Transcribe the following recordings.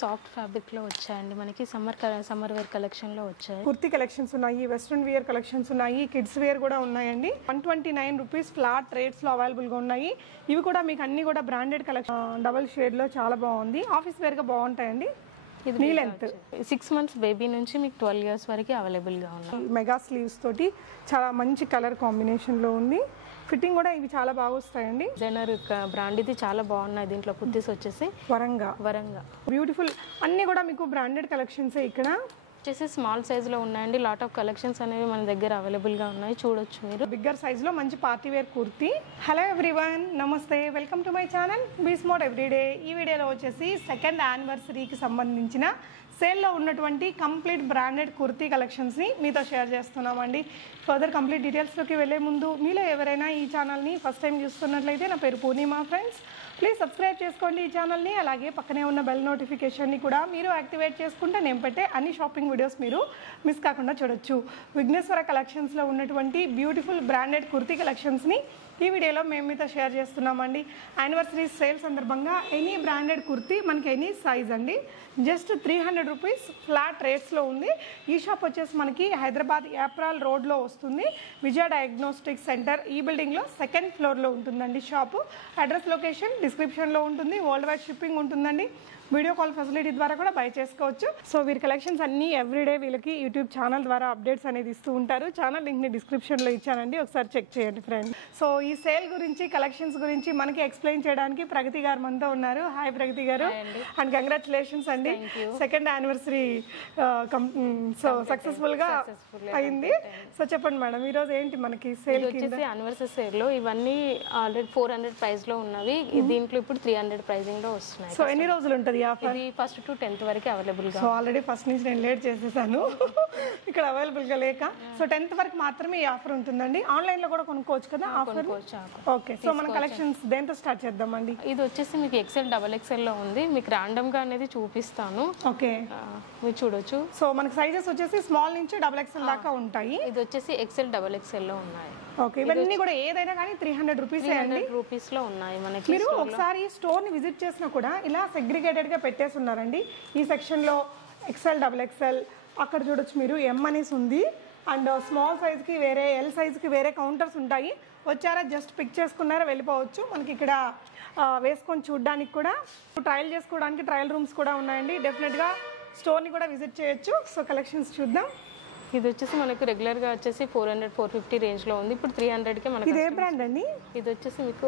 Soft fabric లో వచ్చాయండి మనకి సమ్మర్ వేర్ కలెక్షన్ లో వచ్చాయి. కుర్తీ కలెక్షన్స్ ఉన్నాయి, వెస్ట్రన్ వేర్ కలెక్షన్స్ ఉన్నాయి, కిడ్స్ వేర్ కూడా ఉన్నాయండి. 129 రూపీస్ ఫ్లాట్ రేట్స్ లో అవైలబుల్ గా ఉన్నాయి. ఇవి కూడా మీకు అన్ని కూడా బ్రాండెడ్ కలెక్షన్, డబుల్ షేడ్ లో చాలా బాగుంది. ఆఫీస్ వేర్ గా బాగుంటాయండి. ఇది నీ లెంత్ 6 months బేబీ నుంచి మీకు 12 years వరకు అవైలబుల్ గా ఉన్నాయి. మెగా స్లీవ్స్ తోటి చాలా మంచి కలర్ కాంబినేషన్ లో ఉంది. ఫిట్టింగ్ కూడా ఇవి చాలా బాగా వస్తాయండి. డిజైనర్ బ్రాండ్ ఇది చాలా బాగున్నాయి. దీంట్లో కుర్తీస్ వచ్చేసి వరంగా బ్యూటిఫుల్ అన్ని కూడా మీకు బ్రాండెడ్ కలెక్షన్స్. ఇక్కడ వచ్చేసి స్మాల్ సైజ్ లో ఉన్నాయండి. లాట్ ఆఫ్ కలెక్షన్స్ అనేవి మన దగ్గర అవైలబుల్ గా ఉన్నాయి, చూడొచ్చు మీరు. బిగ్గర్ సైజ్ లో మంచి party wear kurti. Hello everyone, namaste, welcome to my channel be smart everyday. ఈ వీడియోలో వచ్చేసి 2nd యానివర్సరీకి సంబంధించిన సేల్లో ఉన్నటువంటి కంప్లీట్ బ్రాండెడ్ కుర్తీ కలెక్షన్స్ని మీతో షేర్ చేస్తున్నామండి. ఫర్దర్ కంప్లీట్ డీటెయిల్స్లోకి వెళ్ళే ముందు మీలో ఎవరైనా ఈ ఛానల్ని ఫస్ట్ టైం చూస్తున్నట్లయితే, నా పేరు పూర్ణిమా ఫ్రెండ్స్, ప్లీజ్ సబ్స్క్రైబ్ చేసుకోండి ఈ ఛానల్ని. అలాగే పక్కనే ఉన్న బెల్ నోటిఫికేషన్ని కూడా మీరు యాక్టివేట్ చేసుకుంటే నేను పెట్టే అన్ని షాపింగ్ వీడియోస్ మీరు మిస్ కాకుండా చూడొచ్చు. విఘ్నేశ్వర కలెక్షన్స్లో ఉన్నటువంటి బ్యూటిఫుల్ బ్రాండెడ్ కుర్తీ కలెక్షన్స్ని ఈ వీడియోలో మేము మీతో షేర్ చేస్తున్నామండి. యానివర్సరీ సేల్ సందర్భంగా ఎనీ బ్రాండెడ్ కుర్తీ మనకి ఎనీ సైజ్ అండి, జస్ట్ 300 రూపీస్ ఫ్లాట్ రేట్స్లో ఉంది. ఈ షాప్ వచ్చేసి మనకి హైదరాబాద్ యాప్రాల్ రోడ్లో వస్తుంది. విజయ డయాగ్నోస్టిక్ సెంటర్ ఈ బిల్డింగ్లో 2nd ఫ్లోర్లో ఉంటుందండి షాపు. అడ్రస్ లొకేషన్ డిస్క్రిప్షన్లో ఉంటుంది. వరల్డ్ వైడ్ షిప్పింగ్ ఉంటుందండి. వీడియో కాల్ ఫెసిలిటీ ద్వారా కూడా బై చేసుకోవచ్చు. సో వీరి కలెక్షన్స్ అన్నీ ఎవ్రీడే వీళ్ళకి యూట్యూబ్ ఛానల్ ద్వారా అప్డేట్స్ అనేది ఇస్తూ ఉంటారు. ఛానల్ లింక్ని డిస్క్రిప్షన్లో ఇచ్చానండి, ఒకసారి చెక్ చేయండి ఫ్రెండ్స్. సో ఈ సేల్ గురించి, కలెక్షన్స్ గురించి మనకి ఎక్స్ప్లెయిన్ చేయడానికి ప్రగతి గారు మనతో ఉన్నారు. హాయ్ ప్రగతి గారు, అండ్ కంగ్రాచులేషన్స్ అండి. 2nd యానివర్సరీ సో సక్సెస్ఫుల్ గా అయింది. సో చెప్పండి మేడం, ఈ రోజు ఏంటి మనకి సేల్? వచ్చేసి యానివర్సరీ సేల్ లో ఇవన్నీ ఆల్రెడీ 400 ప్రైస్ లో ఉన్నవి, దీంట్లో ఇప్పుడు 300 ప్రైజింగ్ లో వస్తున్నాయి. సో ఎన్ని రోజులు ఉంటుంది ఆఫర్? ఇది 1st to 10th వరకు అవైలబుల్ గా. సో ఆల్రెడీ ఫస్ట్ నుంచి నేను లేట్ చేసేసాను ఇక్కడ అవైలబుల్ గా లేక. సో 10th వరకు మాత్రమే ఈ ఆఫర్ ఉంటుందండి. ఆన్లైన్ లో కూడా కొనుక్కోవచ్చు కదా ఆఫర్? ఓకే, సో మన కలెక్షన్స్ దేంతో స్టార్ట్ చేద్దామండి? ఇది వచ్చేసి మీకు XL XXL లో ఉంది. మీకు రాండమ్ గా అనేది చూపిస్తాను. ఓకే, మీరు చూడొచ్చు. సో మనకి సైజెస్ వచ్చేసి స్మాల్ నుంచి XXL దాకా ఉంటాయి. ఇది వచ్చేసి XL XXL లో ఉన్నాయి. ఓకే, ఇవన్నీ కూడా ఏదైనా కానీ 300 రూపీస్ అండి. రూపీస్ లో ఉన్నాయి మనకి. మీరు ఒకసారి స్టోర్ ని విజిట్ చేసినా కూడా ఇలా సెగ్రిగేటెడ్ గా పెట్టేసి ఉన్నారండి. ఈ సెక్షన్ లో XL XXL, అక్కడ చూడొచ్చు మీరు M అనేసి ఉంది. అండ్ స్మాల్ సైజ్ కి వేరే, ఎల్ సైజ్ కి వేరే కౌంటర్స్ ఉంటాయి. వచ్చారా, జస్ట్ పిక్ చేసుకున్నారా, వెళ్ళిపోవచ్చు. మనకి ఇక్కడ వేసుకొని చూడడానికి కూడా, ట్రయల్ చేసుకోవడానికి ట్రయల్ రూమ్స్ కూడా ఉన్నాయండి. డెఫినెట్గా స్టోర్ని కూడా విజిట్ చేయొచ్చు. సో కలెక్షన్స్ చూద్దాం. ఇది వచ్చేసి మనకు రెగ్యులర్ గా వచ్చేసి 400 450 రేంజ్ లో ఉంది. ఇప్పుడు 300 కి మనకి. ఇది ఏ బ్రాండ్ అండి? ఇది వచ్చేసి మీకు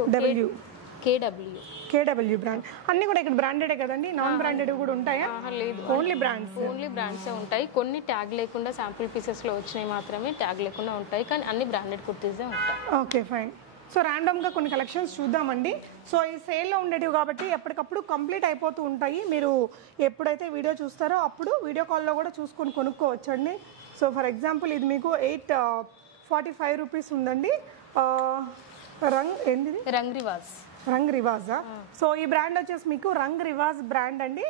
KW బ్రాండ్. అన్ని కూడా ఇక్కడ బ్రాండెడే కదండి, నాన్ బ్రాండెడ్ కూడా ఉంటాయా? లేదు, ఓన్లీ బ్రాండ్స్ ఉంటాయి. కొన్ని ట్యాగ్ లేకుండా శాంపుల్ పీసెస్ లో వచ్చినాయి మాత్రమే, ట్యాగ్ లేకుండా ఉంటాయి, కానీ అన్ని బ్రాండెడ్ కుర్తీసే ఉంటాయి. Okay fine. సో ర్యాండమ్గా కొన్ని కలెక్షన్స్ చూద్దామండి. సో ఈ సేల్లో ఉండేటివి కాబట్టి ఎప్పటికప్పుడు కంప్లీట్ అయిపోతూ ఉంటాయి. మీరు ఎప్పుడైతే వీడియో చూస్తారో అప్పుడు వీడియో కాల్లో కూడా చూసుకొని కొనుక్కోవచ్చండి. సో ఫర్ ఎగ్జాంపుల్ ఇది మీకు 845 రూపీస్ ఉందండి. రంగ్ రివాజా. సో ఈ బ్రాండ్ వచ్చేసి మీకు రంగ్ రివాజ్ బ్రాండ్ అండి.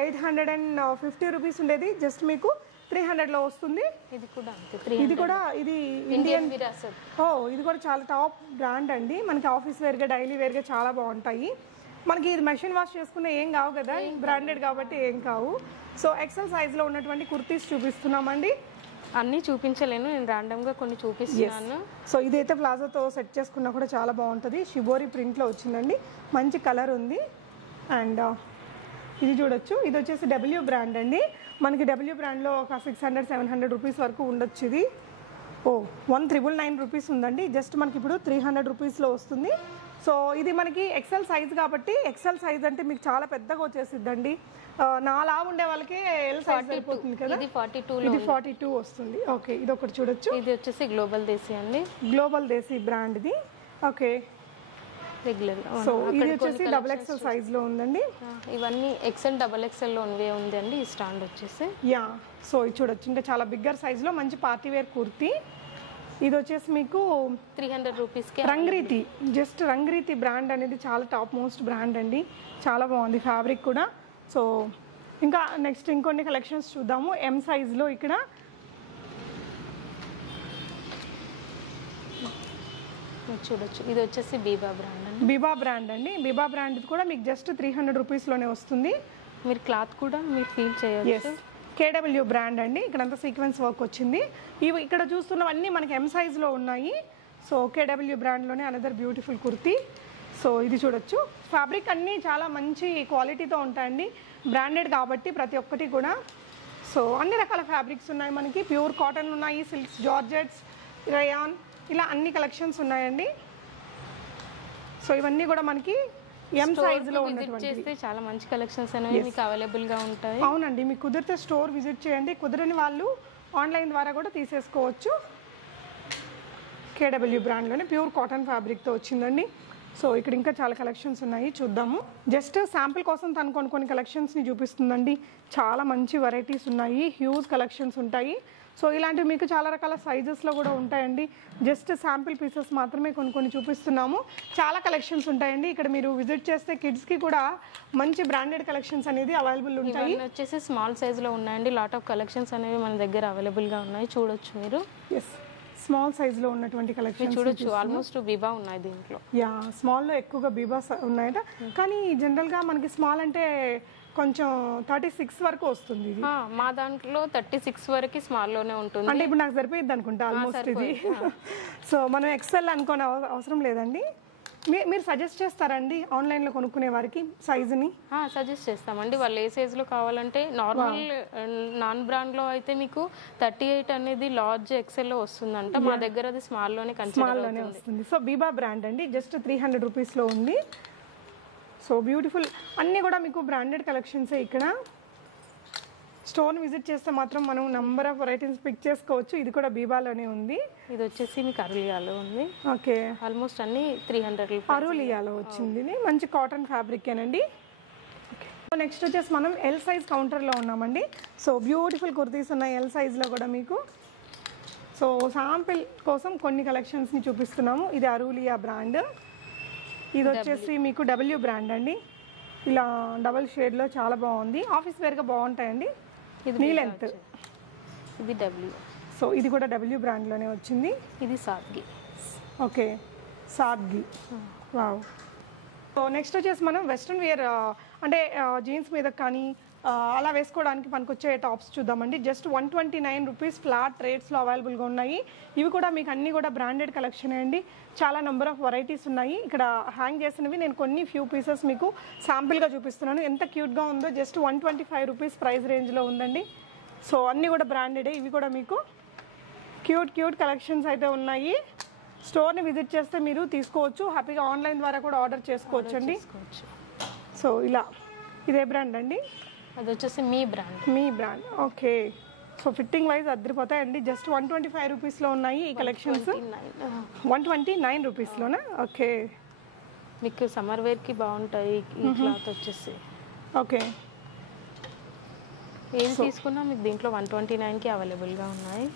850 రూపీస్ ఉండేది, జస్ట్ మీకు 300 లో వస్తుంది. ఇది కూడా ఇది ఇండియన్. ఇది కూడా చాలా టాప్ బ్రాండ్ అండి. మనకి ఆఫీస్ వేర్గా, డైలీ వేర్గా చాలా బాగుంటాయి. మనకి ఇది మెషిన్ వాష్ చేసుకునే ఏం కావు కదా, బ్రాండెడ్ కాబట్టి ఏం కావు. సో XL సైజ్ లో ఉన్నటువంటి కుర్తీస్ చూపిస్తున్నామండి. అన్నీ చూపించలేను, నేను ర్యాండమ్ గా కొన్ని చూపిస్తున్నాను. సో ఇదైతే ప్లాజోతో సెట్ చేసుకున్నా కూడా చాలా బాగుంటుంది. షిబోరి ప్రింట్ లో వచ్చిందండి, మంచి కలర్ ఉంది. అండ్ ఇది చూడొచ్చు, ఇది వచ్చేసి W బ్రాండ్ అండి. మనకి W బ్రాండ్లో ఒక 600-700 రూపీస్ వరకు ఉండొచ్చు. ఇది 1999 రూపీస్ ఉందండి. జస్ట్ మనకి ఇప్పుడు 300 రూపీస్లో వస్తుంది. సో ఇది మనకి XL సైజ్ కాబట్టి, XL సైజ్ అంటే మీకు చాలా పెద్దగా వచ్చేసిద్దండి. నా లావు ఉండే వాళ్ళకి L సైజ్ అయిపోతుంది కదా. ఇది 42 వస్తుంది. ఓకే, ఇది ఒకటి చూడొచ్చు. ఇది వచ్చేసి గ్లోబల్ దేశీ అండి, గ్లోబల్ దేశీ బ్రాండ్ ఇది. Okay, regular. సో ఇది వచ్చేసి XXL సైజ్ లో ఉందండి. ఇవన్నీ XL XXL లో ఉందండి. ఈ స్టాండ్ వచ్చేసి సో ఇది చూడొచ్చు, ఇంకా చాలా బిగ్గర్ సైజ్ లో మంచి పార్టీ వేర్ కుర్తీ. ఇది వచ్చేసి మీకు 300 రూపీస్కి రంగ్రీతి. జస్ట్ రంగ్రీతి బ్రాండ్ అనేది చాలా టాప్ మోస్ట్ బ్రాండ్ అండి, చాలా బాగుంది ఫ్యాబ్రిక్ కూడా. సో ఇంకా నెక్స్ట్ ఇంకొన్ని కలెక్షన్స్ చూద్దాము. M సైజ్లో ఇక్కడ చూడొచ్చు. ఇది వచ్చేసి బీబా బ్రాండ్ అండి. బీబా బ్రాండ్ కూడా మీకు జస్ట్ 300 రూపీస్లోనే వస్తుంది. మీరు క్లాత్ కూడా మీరు ఫీల్ చేయొచ్చు. కేడబ్ల్యూ బ్రాండ్ అండి. ఇక్కడంతా సీక్వెన్స్ వర్క్ వచ్చింది. ఇవి ఇక్కడ చూస్తున్నవన్నీ మనకి ఎం సైజ్లో ఉన్నాయి. So కేడబ్ల్యూ బ్రాండ్లోనే another beautiful kurti. So ఇది చూడొచ్చు. ఫ్యాబ్రిక్ అన్నీ చాలా మంచి క్వాలిటీతో ఉంటాయండి, బ్రాండెడ్ కాబట్టి ప్రతి ఒక్కటి కూడా. సో అన్ని రకాల ఫ్యాబ్రిక్స్ ఉన్నాయి మనకి. ప్యూర్ కాటన్ ఉన్నాయి, సిల్క్స్, జార్జెట్స్, రయాన్, ఇలా అన్ని కలెక్షన్స్ ఉన్నాయండి. సో ఇవన్నీ కూడా మనకి ఎం సైజ్లో చేస్తే చాలా మంచి కలెక్షన్స్ అనేవి మీకు అవైలబుల్గా ఉంటాయి. అవునండి, మీకు కుదిరితే స్టోర్ విజిట్ చేయండి, కుదరని వాళ్ళు ఆన్లైన్ ద్వారా కూడా తీసేసుకోవచ్చు. కేడబ్ల్యూ బ్రాండ్లోనే ప్యూర్ కాటన్ ఫ్యాబ్రిక్తో వచ్చిందండి. సో ఇక్కడ ఇంకా చాలా కలెక్షన్స్ ఉన్నాయి, చూద్దాము. జస్ట్ శాంపిల్ కోసం తను కొన్ని కలెక్షన్స్ని చూపిస్తుందండి. చాలా మంచి వెరైటీస్ ఉన్నాయి, హ్యూజ్ కలెక్షన్స్ ఉంటాయి. సో ఇలాంటివి మీకు చాలా రకాల సైజెస్లో కూడా ఉంటాయండి. జస్ట్ శాంపిల్ పీసెస్ మాత్రమే కొన్ని చూపిస్తున్నాము. చాలా కలెక్షన్స్ ఉంటాయండి. ఇక్కడ మీరు విజిట్ చేస్తే కిడ్స్కి కూడా మంచి బ్రాండెడ్ కలెక్షన్స్ అనేది అవైలబుల్ ఉంటాయి. వచ్చేసి స్మాల్ సైజ్లో ఉన్నాయండి. లాట్ ఆఫ్ కలెక్షన్స్ అనేవి మన దగ్గర అవైలబుల్గా ఉన్నాయి, చూడొచ్చు మీరు. ఎస్, స్మాల్ సైజ్లో ఉన్నటువంటి కలెక్షన్ చూడొచ్చు. ఆల్మోస్ట్ బీబా ఉన్నాయి దీంట్లో. యా, స్మాల్లో ఎక్కువగా బీబా ఉన్నాయట. కానీ జనరల్గా మనకి స్మాల్ అంటే కొంచెం 36 వరకు వస్తుంది. మా దాంట్లో 36 వరకు స్మాల్లోనే ఉంటుంది. అంటే ఇప్పుడు నాకు సరిపోయింది అనుకుంటా ఆల్మోస్ట్ ఇది. సో మనం ఎక్సెల్ అనుకోని అవసరం లేదండి. మీరు సజెస్ట్ చేస్తారండి ఆన్లైన్లో కొనుక్కునే వారికి సైజుని? సజెస్ట్ చేస్తామండి. వాళ్ళు ఏ సైజులో కావాలంటే, నార్మల్ నాన్ బ్రాండ్లో అయితే మీకు 38 అనేది లార్జ్ ఎక్సెల్లో వస్తుందంట. మా దగ్గర అది స్మాల్లోనే వస్తుంది. సో బీబా బ్రాండ్ అండి, జస్ట్ 300 రూపీస్లో ఉంది. సో బ్యూటిఫుల్, అన్నీ కూడా మీకు బ్రాండెడ్ కలెక్షన్సే. ఇక్కడ స్టోర్ని విజిట్ చేస్తే మాత్రం మనం నంబర్ ఆఫ్ వెరైటీస్ పిక్ చేసుకోవచ్చు. ఇది కూడా బీబాలోనే ఉంది. ఇది వచ్చేసి మీకు అరులియాలో ఉంది. ఓకే, ఆల్మోస్ట్ అన్ని 300 అరులియాలో వచ్చింది. మంచి కాటన్ ఫ్యాబ్రికేనండి. నెక్స్ట్ వచ్చేసి మనం ఎల్ సైజ్ కౌంటర్లో ఉన్నామండి. సో బ్యూటిఫుల్ కుర్తీస్ ఉన్నాయి ఎల్ సైజ్లో కూడా మీకు. సో శాంపిల్ కోసం కొన్ని కలెక్షన్స్ని చూపిస్తున్నాము. ఇది అరులియా బ్రాండ్. ఇది వచ్చేసి మీకు డబ్ల్యూ బ్రాండ్ అండి. ఇలా డబల్ షేడ్లో చాలా బాగుంది, ఆఫీస్ వేర్గా బాగుంటాయండి. Knee length. ఇది డబ్ల్యూ. సో ఇది కూడా డబ్ల్యూ బ్రాండ్లోనే వచ్చింది. ఇది సాద్గి. ఓకే, సాద్గి. వావ్. సో నెక్స్ట్ వచ్చేసి మనం వెస్ట్రన్ వేర్, అంటే జీన్స్ మీద కానీ అలా వేసుకోవడానికి పనికొచ్చే టాప్స్ చూద్దామండి. జస్ట్ 129 రూపీస్ ఫ్లాట్ రేట్స్లో అవైలబుల్గా ఉన్నాయి. ఇవి కూడా మీకు అన్నీ కూడా బ్రాండెడ్ కలెక్షన్ అండి. చాలా నెంబర్ ఆఫ్ వెరైటీస్ ఉన్నాయి. ఇక్కడ హ్యాంగ్ చేసినవి నేను కొన్ని ఫ్యూ పీసెస్ మీకు శాంపిల్గా చూపిస్తున్నాను. ఎంత క్యూట్గా ఉందో. జస్ట్ 125 రూపీస్ ప్రైస్ రేంజ్లో ఉందండి. సో అన్నీ కూడా బ్రాండెడే. ఇవి కూడా మీకు క్యూట్ కలెక్షన్స్ అయితే ఉన్నాయి. స్టోర్ని విజిట్ చేస్తే మీరు తీసుకోవచ్చు, హ్యాపీగా ఆన్లైన్ ద్వారా కూడా ఆర్డర్ చేసుకోవచ్చు అండి. సో ఇలా, ఇదే బ్రాండ్ అండి. అది వచ్చేసి మీ brand. Okay. So fitting wise అద్దరిపోతాయండి. జస్ట్ 125 రూపీస్లో ఉన్నాయి ఈ కలెక్షన్స్. 129 రూపీస్లోనా? ఓకే, మీకు సమ్మర్ వేర్కి బాగుంటాయి ఈ క్లాత్ వచ్చేసి. ఓకే, ఏది తీసుకున్నా మీకు దీంట్లో 129కి అవైలబుల్గా ఉన్నాయి.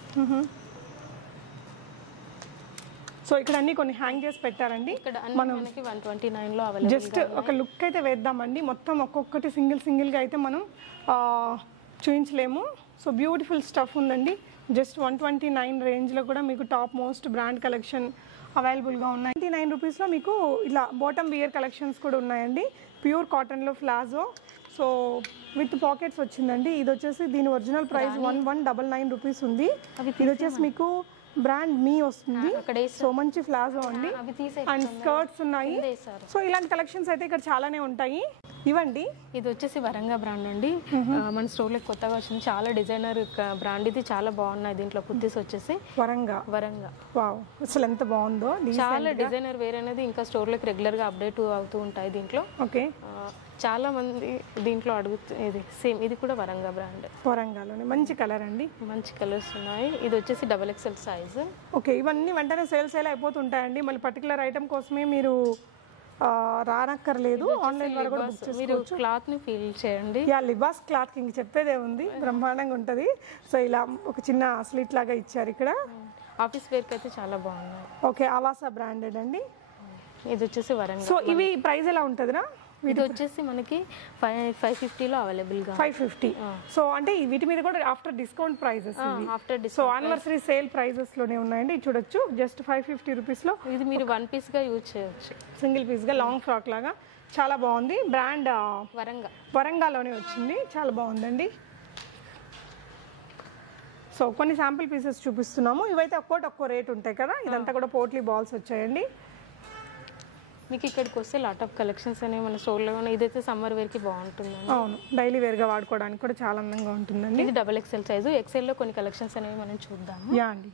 సో ఇక్కడ అన్ని కొన్ని హ్యాంగ్ చేసి పెట్టారండి. ఇక్కడ మనకి 129లో అవైలబుల్. జస్ట్ ఒక లుక్ అయితే వేద్దామండి. మొత్తం ఒక్కొక్కటి సింగిల్గా అయితే మనం చూపించలేము. సో బ్యూటిఫుల్ స్టఫ్ ఉందండి. జస్ట్ 129 రేంజ్లో కూడా మీకు టాప్ మోస్ట్ బ్రాండ్ కలెక్షన్ అవైలబుల్గా ఉన్నాయి. 99 రూపీస్లో మీకు ఇలా బాటమ్ వియర్ కలెక్షన్స్ కూడా ఉన్నాయండి. ప్యూర్ కాటన్లో ప్లాజో. సో విత్ పాకెట్స్ వచ్చిందండి. ఇది వచ్చేసి దీని ఒరిజినల్ ప్రైస్ 1199 రూపీస్ ఉంది. ఇది వచ్చేసి మీకు బ్రాండ్ మీ వస్తుంది. సో మంచి ప్లాజో అండి, అండ్ స్కర్ట్స్ ఉన్నాయి. సో ఇలాంటి కలెక్షన్స్ అయితే ఇక్కడ చాలానే ఉంటాయి. ఇవ్వండి. ఇది వచ్చేసి వరంగా బ్రాండ్ అండి. మన స్టోర్లో కొత్తగా వచ్చింది. చాలా డిజైనర్ బ్రాండ్. ఇది చాలా బాగున్నాయి. దీంట్లో కుర్తీస్ వచ్చేసి వరంగా. వావ్, అసలు ఎంత బాగుందో. చాలా డిజైనర్ వేర్ అనేది ఇంకా స్టోర్లోకి రెగ్యులర్గా అప్డేట్ అవుతూ ఉంటాయి దీంట్లో. ఓకే, చాలా మంది దీంట్లో ఇది సేమ్. ఇది కూడా వరంగా బ్రాండ్. వరంగాలోనే మంచి కలర్ అండి. మంచి కలర్స్ ఉన్నాయి. ఇది వచ్చేసి XXL సైజ్. ఓకే, ఇవన్నీ వెంటనే సేల్ అయిపోతుంటాయండి. మళ్ళీ పర్టికులర్ ఐటమ్ కోసమే మీరు రానక్కర్లేదు, ఆన్లైన్ ద్వారా కూడా బుక్ చేసుకోవచ్చు. మీరు క్లాత్ ని ఫీల్ చేయండి. యా, లిబాస్ క్లాత్ ఇంక చెప్పేదే ఉంది, బ్రహ్మాండంగా ఉంటుంది. సో ఇలా ఒక చిన్న స్లిట్ లాగా ఇచ్చారు ఇక్కడ. ఆఫీస్ వేర్కి అయితే చాలా బాగున్నాయి. ఓకే, ఆవాసా బ్రాండెడ్ అండి. ఇది వచ్చేసి వరంగా. సో ఇవి ప్రైస్ ఎలా ఉంటుందిరా? ఇది వచ్చేసి మనకి 550లో అవైలబుల్గా 550. సో అంటే వీటి మీద కూడా after discount prices after so anniversary sale prices లోనే ఉన్నాయండి. ఇది చూడొచ్చు జస్ట్ 550 రూపీస్ లో. ఇది మీరు 1 పీస్గా యూజ్ చేయొచ్చు, సింగిల్ పీస్గా లాంగ్ ఫ్రాక్ లాగా చాలా బాగుంది. బ్రాండ్ వరంగాలోనే వచ్చింది, చాలా బాగుందండి. సో కొన్ని శాంపిల్ పీసెస్ చూపిస్తున్నాము. ఇవైతే ఒక్కో రేట్ ఉంటాయి కదా. ఇదంతా కూడా పోట్లీ బాల్స్ వచ్చాయండి. మీకు ఇక్కడికి వస్తే లాట్ ఆఫ్ కలెక్షన్స్ అనేవి మన స్టోర్లో ఉన్నాయి. ఇదైతే సమ్మర్ వేర్కి బాగుంటుంది. అవును, డైలీ వేర్గా వాడుకోవడానికి కూడా చాలా అందంగా ఉంటుందండి. ఇది XXL సైజు. XLలో కొన్ని కలెక్షన్స్ అనేవి మనం చూద్దాము. యా అండి,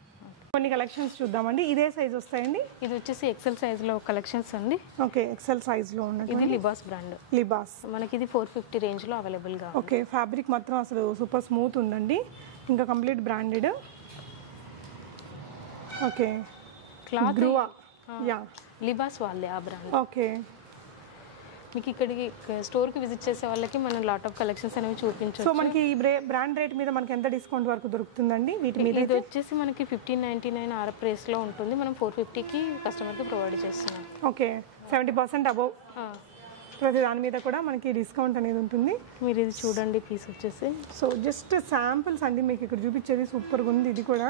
కొన్ని కలెక్షన్స్ చూద్దామండి. ఇదే సైజ్ వస్తాయండి. ఇది వచ్చేసి XL సైజులో కలెక్షన్స్ అండి. ఓకే, ఎక్సెల్ సైజ్లో ఉన్నది. ఇది లిబాస్ బ్రాండ్. లిబాస్ మనకి ఇది 450 రేంజ్లో అవైలబుల్గా. ఓకే, ఫ్యాబ్రిక్ మాత్రం అసలు సూపర్ స్మూత్ ఉందండి. ఇంకా complete branded. Okay, cloth yeah Libas వాళ్ళే ఆ బ్రాండ్. ఓకే, మీకు ఇక్కడికి స్టోర్కి విజిట్ చేసే వాళ్ళకి మనం లాట్ ఆఫ్ కలెక్షన్స్ అనేవి చూపించవచ్చు. సో మనకి ఈ బ్రాండ్ రేట్ మీద మనకి ఎంత డిస్కౌంట్ వరకు దొరుకుతుందండి వీటి మీద? ఇది వచ్చేసి మనకి 1599 ఆర్ ప్రైస్లో ఉంటుంది. మనం 450కి కస్టమర్కి ప్రొవైడ్ చేస్తున్నాం. ఓకే, 70% అబౌవ్ ప్రతి దాని మీద కూడా మనకి డిస్కౌంట్ అనేది ఉంటుంది. మీరు ఇది చూడండి పీస్ వచ్చేసి. సో జస్ట్ శాంపుల్స్ అండి మీకు ఇక్కడ చూపించేది. సూపర్గా ఉంది ఇది కూడా.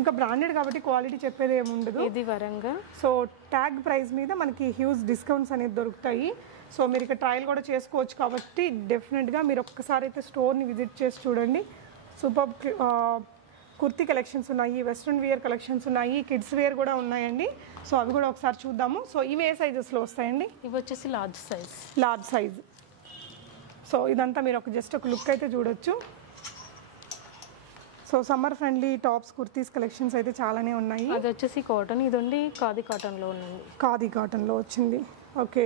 ఇంకా బ్రాండెడ్ కాబట్టి క్వాలిటీ చెప్పేది ఏమి ఉండదు. ఇది వరంగా. సో ట్యాగ్ ప్రైస్ మీద మనకి హ్యూజ్ డిస్కౌంట్స్ అనేది దొరుకుతాయి. సో మీరు ఇక్కడ ట్రయల్ కూడా చేసుకోవచ్చు కాబట్టి డెఫినెట్గా మీరు ఒక్కసారి అయితే స్టోర్ని విజిట్ చేసి చూడండి. సూపర్ కుర్తీ కలెక్షన్స్ ఉన్నాయి, వెస్ట్రన్ వేర్ కలెక్షన్స్ ఉన్నాయి, కిడ్స్ వేర్ కూడా ఉన్నాయండి. సో అవి కూడా ఒకసారి చూద్దాము. సో ఇవి ఏ సైజెస్లో వస్తాయండి? ఇవి వచ్చేసి లార్జ్ సైజ్. సో ఇదంతా మీరు జస్ట్ ఒక లుక్ అయితే చూడొచ్చు. So summer friendly tops, kurtis collections అయితే చాలానే ఉన్నాయి. అది వచ్చేసి కాటన్. ఇది ఉంది ఖాదీ కాటన్లో ఉంది. ఖాదీ కాటన్లో వచ్చింది. ఓకే,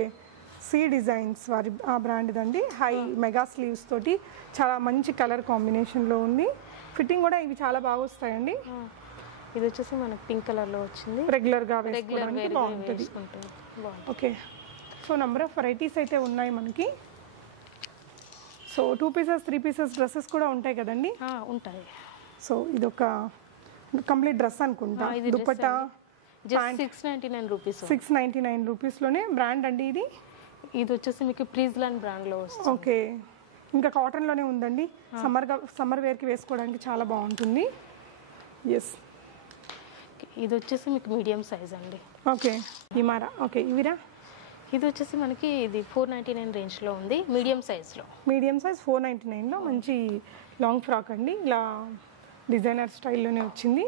సి డిజైన్స్ వారి ఆ బ్రాండ్ దండి. హై మెగా స్లీవ్స్ తోటి చాలా మంచి కలర్ కాంబినేషన్లో ఉంది. ఫిట్టింగ్ కూడా ఇవి చాలా బాగా వస్తాయండి. ఇది వచ్చేసి మనకి పింక్ కలర్లో వచ్చింది. రెగ్యులర్గా వేసుకోవడానికి బాగుంటుంది. Okay, so number of varieties అయితే ఉన్నాయి మనకి. సో 2 పీసెస్ 3 పీసెస్ డ్రెస్సెస్ కూడా ఉంటాయి కదండి? ఉంటాయి. సో ఇది ఒక కంప్లీట్ డ్రెస్ అనుకుంటా. దుపట్టా 699 రూపీస్. 699 రూపీస్లోనే బ్రాండ్ అండి ఇది. ఇది వచ్చేసి మీకు ప్రీజ్లాండ్ బ్రాండ్లో వస్తుంది. ఓకే, ఇంకా కాటన్లోనే ఉందండి. సమ్మర్ వేర్కి వేసుకోవడానికి చాలా బాగుంటుంది. ఎస్, ఇది వచ్చేసి మీకు మీడియం సైజ్ అండి. ఓకే, ఇమారా. ఓకే, ఇవిరా. ఇది వచ్చేసి మనకి ఇది 499 రేంజ్లో ఉంది. మీడియం సైజ్ 499లో మంచి లాంగ్ ఫ్రాక్ అండి. ఇలా డిజైనర్ స్టైల్లోనే వచ్చింది.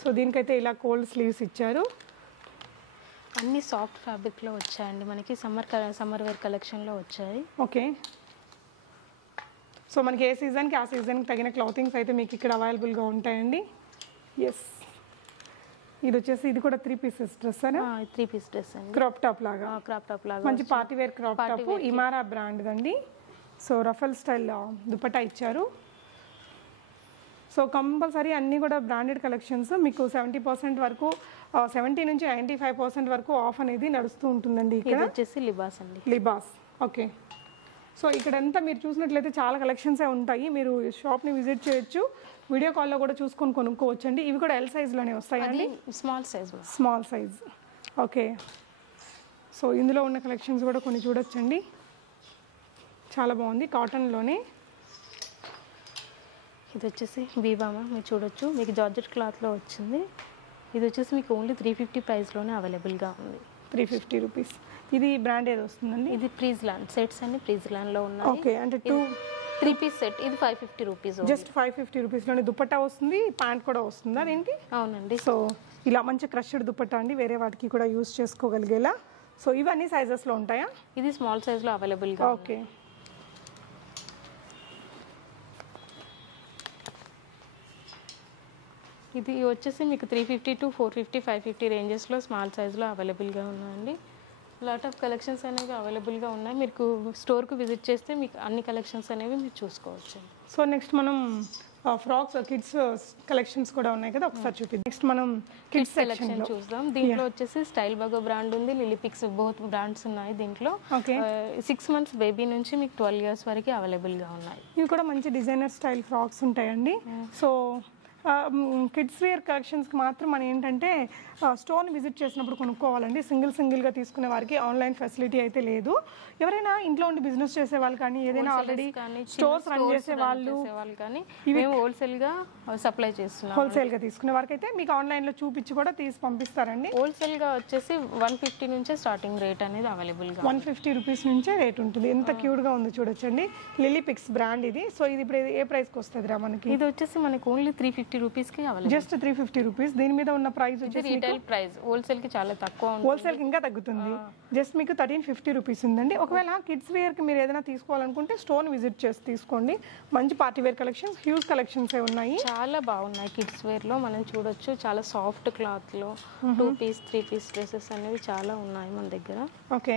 సో దీనికైతే ఇలా కోల్డ్ స్లీవ్స్ ఇచ్చారు. అన్ని సాఫ్ట్ ఫ్యాబ్రిక్లో వచ్చాయండి మనకి. సమ్మర్ వేర్ కలెక్షన్లో వచ్చాయి. ఓకే, సో మనకి ఏ సీజన్కి ఆ సీజన్కి తగిన క్లాతింగ్స్ అయితే మీకు ఇక్కడ అవైలబుల్గా ఉంటాయండి. ఎస్, ఇది వచ్చేసి ఇది కూడా 3 పీసెస్ డ్రెస్ అని. 3 పీస్ డ్రెస్ అండి. క్రాప్ టాప్ లాగా మంచి party wear crop top. Imara brand దండి. సో రఫల్ స్టైల్ దుపట్టా ఇచ్చారు. సో కంపల్సరీ అన్నీ కూడా బ్రాండెడ్ కలెక్షన్స్. మీకు 70% వరకు 70 నుంచి 95% వరకు ఆఫ్ అనేది నడుస్తూ ఉంటుందండి. ఇక్కడ వచ్చేసి లిబాస్ అండి. లిబాస్. ఓకే, సో ఇక్కడంతా మీరు చూసినట్లయితే చాలా కలెక్షన్సే ఉంటాయి. మీరు షాప్ని విజిట్ చేయొచ్చు, వీడియో కాల్లో కూడా చూసుకొని కొనుక్కోవచ్చు అండి. ఇవి కూడా ఎల్ సైజ్లోనే వస్తాయండి. Small size. ఓకే, సో ఇందులో ఉన్న కలెక్షన్స్ కూడా కొన్ని చూడొచ్చండి. చాలా బాగుంది, కాటన్లోనే. ఇది వచ్చేసి బీబామా మీరు చూడొచ్చు. మీకు జార్జెట్ క్లాత్లో వచ్చింది. ఇది వచ్చేసి మీకు ఓన్లీ 350 ప్రైస్లోనే అవైలబుల్గా ఉంది. 350 రూపీస్. ఇది బ్రాండ్ ఏది వస్తుందండి? ఇది ప్రీజ్లాండ్ సెట్స్ అన్ని ప్రీజ్లాండ్లో ఉన్నాయి. ఓకే, అంటే 3 పీస్ సెట్. ఇది 550 రూపీస్. జస్ట్ 550 రూపీస్లోనే దుపట్టా వస్తుంది, ప్యాంట్ కూడా వస్తుందా దీనికి? అవునండి. సో ఇలా మంచి క్రష్డ్ దుపట్టా అండి, వేరే వాటికి కూడా యూజ్ చేసుకోగలిగేలా. సో ఇవన్నీ సైజెస్లో ఉంటాయా? ఇది స్మాల్ సైజ్లో అవైలబుల్గా. ఓకే, ఇది వచ్చేసి మీకు 350 to 450, 550 రేంజెస్లో స్మాల్ సైజ్లో అవైలబుల్గా ఉన్నాయండి. లాట్ ఆఫ్ కలెక్షన్స్ అనేవి అవైలబుల్గా ఉన్నాయి. మీకు స్టోర్కు విజిట్ చేస్తే మీకు అన్ని కలెక్షన్స్ అనేవి మీరు చూసుకోవచ్చు. సో నెక్స్ట్ మనం ఫ్రాక్స్, కిడ్స్ కలెక్షన్స్ కూడా ఉన్నాయి కదా, ఒకసారి చూపిద్దాం. నెక్స్ట్ మనం కిడ్స్ సెక్షన్ చూద్దాం. దీంట్లో వచ్చేసి స్టైల్ బగో బ్రాండ్ ఉంది, లిలిపిక్స్, బోత్ బ్రాండ్స్ ఉన్నాయి దీంట్లో. 6 months బేబీ నుంచి మీకు 12 years వరకు అవైలబుల్గా ఉన్నాయి. ఇవి కూడా మంచి డిజైనర్ స్టైల్ ఫ్రాక్స్ ఉంటాయండి. సో కిడ్స్ వేర్ కలెక్షన్స్కి మాత్రం మనం ఏంటంటే స్టోర్ని విజిట్ చేసినప్పుడు కొనుక్కోవాలండి. సింగిల్గా తీసుకునే వారికి ఆన్లైన్ ఫెసిలిటీ అయితే లేదు. ఎవరైనా ఇంట్లో ఉండి బిజినెస్ చేసే వాళ్ళు కానీ ఏదైనా ఆల్రెడీ స్టోర్స్ రన్ చేసే వాళ్ళు కానీ మేము హోల్సేల్గా సప్లై చేస్తున్నాం. హోల్సేల్గా తీసుకునే వారికి అయితే మీకు ఆన్లైన్లో చూపించి కూడా తీసి పంపిస్తారండి. హోల్సేల్గా వచ్చేసి 150 నుంచే స్టార్టింగ్ రేట్ అనేది అవైలబుల్గా 150 రూపీస్ నుంచే రేట్ ఉంటుంది. ఎంత క్యూట్గా ఉంది చూడొచ్చండి. లిలీ పిక్స్ బ్రాండ్ ఇది. సో ఇది ఇప్పుడు ఏ ప్రైస్కి వస్తుంది రా మనకి? ఇది వచ్చేసి మనకి ఓన్లీ 350 రూపీస్కి అవైలబుల్. Just 350 rupees. దీని మీద ఉన్న ప్రైస్ వచ్చేసి రీటైల్ ప్రైస్ హోల్సేల్కి చాలా తక్కువ ఉంటుంది. హోల్సేల్కి ఇంకా తగ్గుతుంది. జస్ట్ మీకు 1350 రూపీస్ ఉందండి. ఒకవేళ కిడ్స్ వేర్కి మీరు ఏదైనా తీసుకోవాలనుకుంటే స్టోర్ విజిట్ చేసి తీసుకోండి. మంచి party wear collections, huge collections ఉన్నాయి. చాలా బాగున్నాయి. కిడ్స్ వేర్లో మనం చూడొచ్చు. చాలా సాఫ్ట్ క్లాత్లో 2 పీస్ 3 పీస్ డ్రెస్సెస్ అనేవి చాలా ఉన్నాయి మన దగ్గర. ఓకే,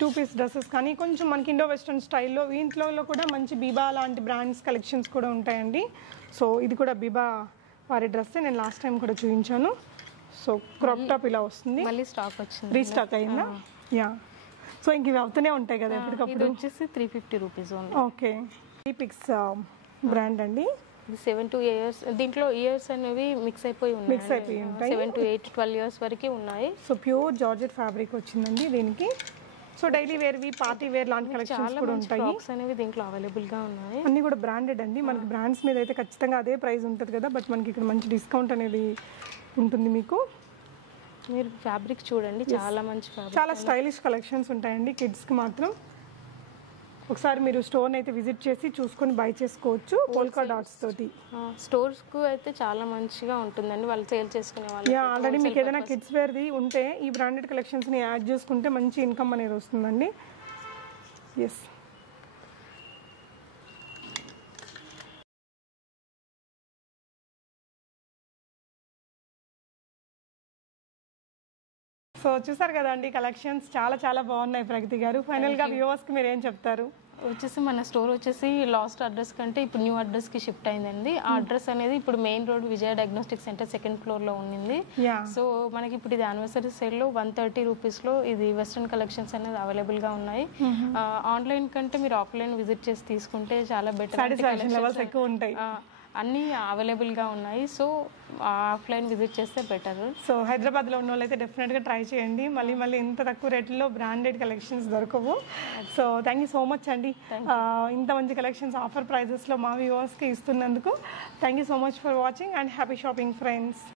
2 పీస్ డ్రెస్సెస్ కానీ కొంచెం మనకి ఇండో వెస్ట్రన్ స్టైల్లో వీంట్లో కూడా మంచి బీబా లాంటి బ్రాండ్స్ కలెక్షన్స్ కూడా ఉంటాయండి. సో ఇది కూడా బీబా వారి డ్రెస్ నేను లాస్ట్ టైం కూడా చూపించాను. సో క్రాప్ టాప్ ఇలా వస్తుంది. మళ్ళీ స్టాక్ వచ్చింది, రీస్టాక్ అయిందా? యా. సో ఇంక ఇవి అవుతూనే ఉంటాయి కదా ఎప్పటికప్పుడు. ఇది వచ్చేసి 350 రూపీస్ ఉంది. ఓకే, ఈ పిక్స్ బ్రాండ్ అండి. 7 to 8 years. దీంట్లో ఇయర్స్ అనేవి మిక్స్ అయిపోయి ఉన్నాయి. 7 to 8 12 years వరకు ఉన్నాయి. సో ప్యూర్ జార్జెట్ ఫ్యాబ్రిక్ వచ్చిందండి దీనికి. సో డైలీ వేర్వి, పార్టీ వేర్ లాంటి కలెక్షన్స్ కూడా ఉంటాయి. ఫ్రాక్స్ అనేవి దీంట్లో అవైలబుల్ గా ఉన్నాయి. అన్ని కూడా బ్రాండెడ్ అండి. మనకి బ్రాండ్స్ మీద అయితే ఖచ్చితంగా అదే ప్రైస్ ఉంటుంది కదా, బట్ మనకి ఇక్కడ మంచి డిస్కౌంట్ అనేది ఉంటుంది మీకు. మీరు ఫ్యాబ్రిక్ చూడండి, చాలా మంచి ఫ్యాబ్రిక్, చాలా స్టైలిష్ కలెక్షన్స్ ఉంటాయండి కిడ్స్కి మాత్రం. ఒకసారి మీరు స్టోర్ని అయితే విజిట్ చేసి చూసుకొని బై చేసుకోవచ్చు పోల్కా డాట్స్ తోటి. స్టోర్స్కు అయితే చాలా మంచిగా ఉంటుందండి వాళ్ళు సేల్ చేసుకునే వాళ్ళు. ఆల్రెడీ మీకు ఏదైనా కిడ్స్ వేర్ది ఉంటే ఈ బ్రాండెడ్ కలెక్షన్స్ని యాడ్ చేసుకుంటే మంచి ఇన్కమ్ అనేది వస్తుందండి. ఎస్, సో చూసారు కదండి కలెక్షన్స్ చాలా బాగున్నాయి. ప్రగతి గారు, ఫైనల్గా వ్యూవర్స్కి మీరు ఏం చెప్తారు? వచ్చేసి మన స్టోర్ వచ్చేసి లాస్ట్ అడ్రస్ కంటే ఇప్పుడు న్యూ అడ్రస్కి షిఫ్ట్ అయిందండి. ఆ అడ్రస్ అనేది ఇప్పుడు మెయిన్ రోడ్ విజయ డయాగ్నోస్టిక్ సెంటర్ 2nd ఫ్లోర్లో ఉండింది. సో మనకి ఇప్పుడు ఇది యానివర్సరీ సేల్లో 130 రూపీస్లో ఇది వెస్ట్రన్ కలెక్షన్స్ అనేది అవైలబుల్గా ఉన్నాయి. ఆన్లైన్ కంటే మీరు ఆఫ్లైన్ విజిట్ చేసి తీసుకుంటే చాలా బెటర్, ఎక్కువ ఉంటాయి, అన్నీ అవైలబుల్గా ఉన్నాయి. సో ఆఫ్లైన్ విజిట్ చేస్తే బెటర్. సో హైదరాబాద్లో ఉన్న వాళ్ళైతే డెఫినెట్గా ట్రై చేయండి. మళ్ళీ ఇంత తక్కువ రేట్లో బ్రాండెడ్ కలెక్షన్స్ దొరకవు. So thank you so much అండి, ఇంత మంచి కలెక్షన్స్ ఆఫర్ ప్రైజెస్లో మా వ్యూవర్స్కి ఇస్తున్నందుకు. Thank you so much for watching and happy shopping friends.